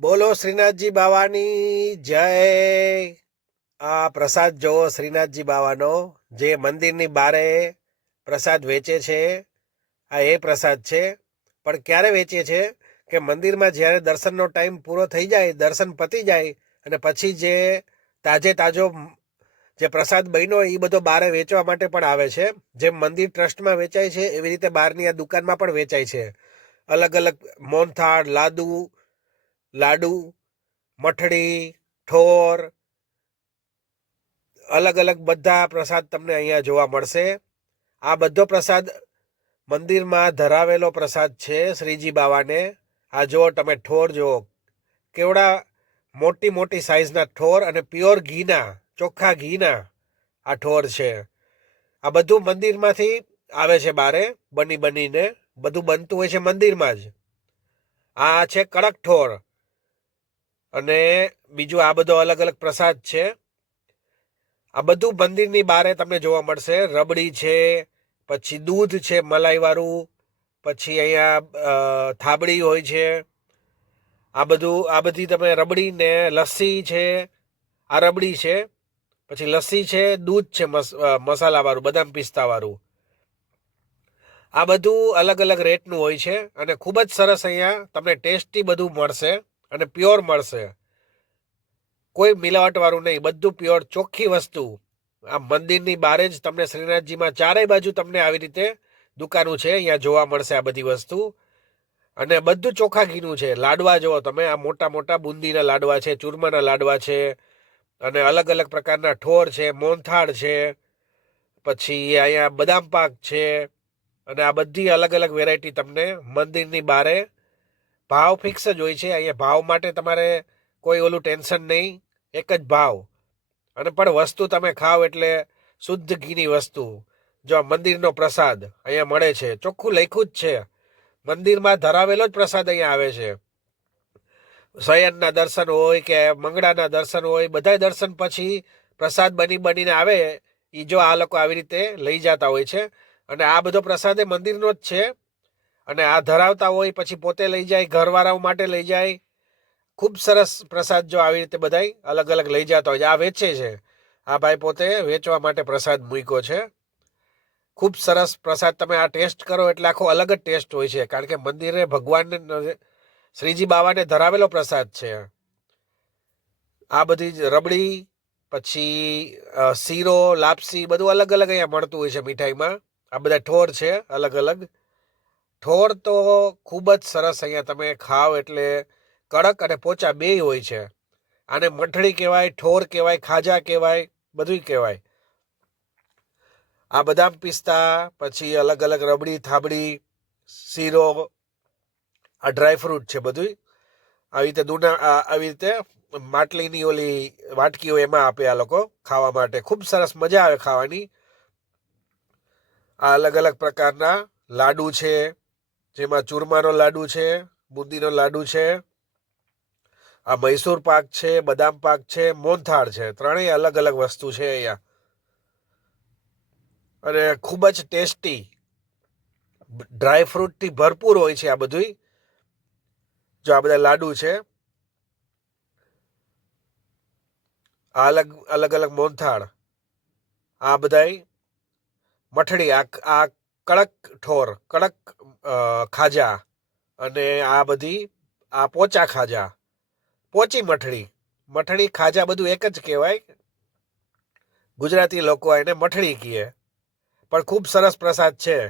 બોલો શ્રીનાથજી બાવાની, જય. આ પ્રસાદ જોવો શ્રીનાથજી બાવાનો, જે મંદિરની બારે પ્રસાદ વેચે છે. આ એ પ્રસાદ છે. પણ ક્યારે વેચે છે? કે મંદિરમાં જ્યારે દર્શનનો ટાઈમ પૂરો થઈ જાય, દર્શન પતી જાય, અને પછી જે તાજે તાજો જે પ્રસાદ બન્યો એ બધો બહારે વેચવા માટે પણ આવે છે. જેમ મંદિર ટ્રસ્ટમાં વેચાય છે, એવી રીતે બહારની આ દુકાનમાં પણ વેચાય છે. અલગ અલગ મોનથાળ લાદુ લાડુ મઠડી ઠોર, અલગ અલગ બધા પ્રસાદ તમને અહીંયા જોવા મળશે. આ બધો પ્રસાદ મંદિરમાં ધરાવેલો પ્રસાદ છે શ્રીજી બાવાને. આ જુઓ તમે ઠોર જુઓ. કેવડા મોટી મોટી સાઈઝના ઠોર અને પ્યોર ઘીના, ચોખ્ખા ઘીના આ ઠોર છે. આ બધું મંદિરમાંથી આવે છે બારે, બની બનીને બધું બનતું હોય છે મંદિરમાં જ. આ છે કડક ઠોર. અને બીજું આ બધો અલગ અલગ પ્રસાદ છે. આ બધું મંદિરની બારે તમને જોવા મળશે. રબડી છે, પછી દૂધ છે, મલાઈવાળું, પછી અહીંયા થાબડી હોય છે. આ બધું, આ બધી તમે રબડી ને લસ્સી છે, આ રબડી છે, પછી લસ્સી છે, દૂધ છે, મસ મસાલાવાળું, બદામ પિસ્તાવાળું. આ બધું અલગ અલગ રેટનું હોય છે અને ખૂબ જ સરસ અહીંયા તમને ટેસ્ટી બધું મળશે. અને પ્યોર મળશે. કોઈ મિલાવટવાળું નહીં, બધું પ્યોર ચોખ્ખી વસ્તુ. આ મંદિરની બારે જ તમને શ્રીનાથજીમાં ચારેય બાજુ તમને આવી રીતે દુકાનો છે, અહીંયા જોવા મળશે આ બધી વસ્તુ. અને બધું ચોખ્ખા ઘીનું છે. લાડવા જુઓ તમે, આ મોટા મોટા બુંદીના લાડવા છે, ચૂરમાના લાડવા છે, અને અલગ અલગ પ્રકારના ઠોર છે મોનથાળ છે, પછી અહીંયા બદામ પાક છે, અને આ બધી અલગ અલગ વેરાયટી તમને મંદિરની બારે ભાવ ફિક્સ જ હોય છે. અહીંયા ભાવ માટે તમારે કોઈ ઓલું ટેન્શન નહીં. એક જ ભાવ. અને પણ વસ્તુ તમે ખાઓ એટલે શુદ્ધ ઘીની વસ્તુ. જો આ મંદિરનો પ્રસાદ અહીંયા મળે છે. ચોખ્ખું લખ્યું જ છે. મંદિરમાં ધરાવેલો જ પ્રસાદ અહીંયા આવે છે. શયનના દર્શન હોય કે મંગળાના દર્શન હોય બધા દર્શન પછી પ્રસાદ બની બનીને આવે એ જો આ લોકો આવી રીતે લઈ જતા હોય છે. અને આ બધો પ્રસાદ એ મંદિરનો જ છે. અને આ ધરાવતા હોય પછી પોતે લઈ જાય, ઘરવાળાઓ માટે લઈ જાય. ખૂબ સરસ પ્રસાદ જો આવી રીતે બધાય અલગ અલગ લઈ જતા હોય આ વેચે છે. આ ભાઈ પોતે વેચવા માટે પ્રસાદ મૂક્યો છે. ખૂબ સરસ પ્રસાદ તમે આ ટેસ્ટ કરો એટલે આખો અલગ જ ટેસ્ટ હોય છે. કારણ કે મંદિરે ભગવાનને શ્રીજી બાવાને ધરાવેલો પ્રસાદ છે. આ બધી રબડી, પછી શીરો, લાપસી બધું અલગ અલગ અહીંયા મળતું હોય છે મીઠાઈમાં. આ બધા ઠોર છે અલગ અલગ. ઠોર તો ખૂબ જ સરસ અહીંયા તમે ખાઓ એટલે કડક અને પોચા બેય હોય છે. આને મઠડી કહેવાય ઠોર કહેવાય, ખાજા કહેવાય, બધુંય કહેવાય. આ બદામ પિસ્તા, પછી અલગ અલગ રબડી, થાબડી, શીરો, આ ડ્રાય ફ્રૂટ છે બધું આવી રીતે દૂના આવી રીતે માટલીની ઓલી વાટકીઓ એમાં આપે આ લોકો ખાવા માટે. ખૂબ સરસ મજા આવે ખાવાની. આ અલગ અલગ પ્રકારના લાડુ છે જેમાં ચૂરમાનો લાડુ છે, બુંદીનો લાડુ છે, આ મૈસૂર પાક છે, બદામ પાક છે મોનથાળ છે. ત્રણેય અલગ અલગ વસ્તુ છે અહીંયા. અને ખૂબ જ ટેસ્ટી, ડ્રાય ફ્રૂટથી ભરપૂર હોય છે આ બધું જો આ બધા લાડુ છે, આ અલગ અલગ અલગ મોનથાળ આ બધાય મઠડી આ આ કડક ઠોર, કડક ખાજા અને આ બધી, આ પોચા ખાજા, પોચી મઠડી મઠડી ખાજા બધું એક જ કહેવાય. ગુજરાતી લોકો એને મઠડી કહે. પણ ખૂબ સરસ પ્રસાદ છે.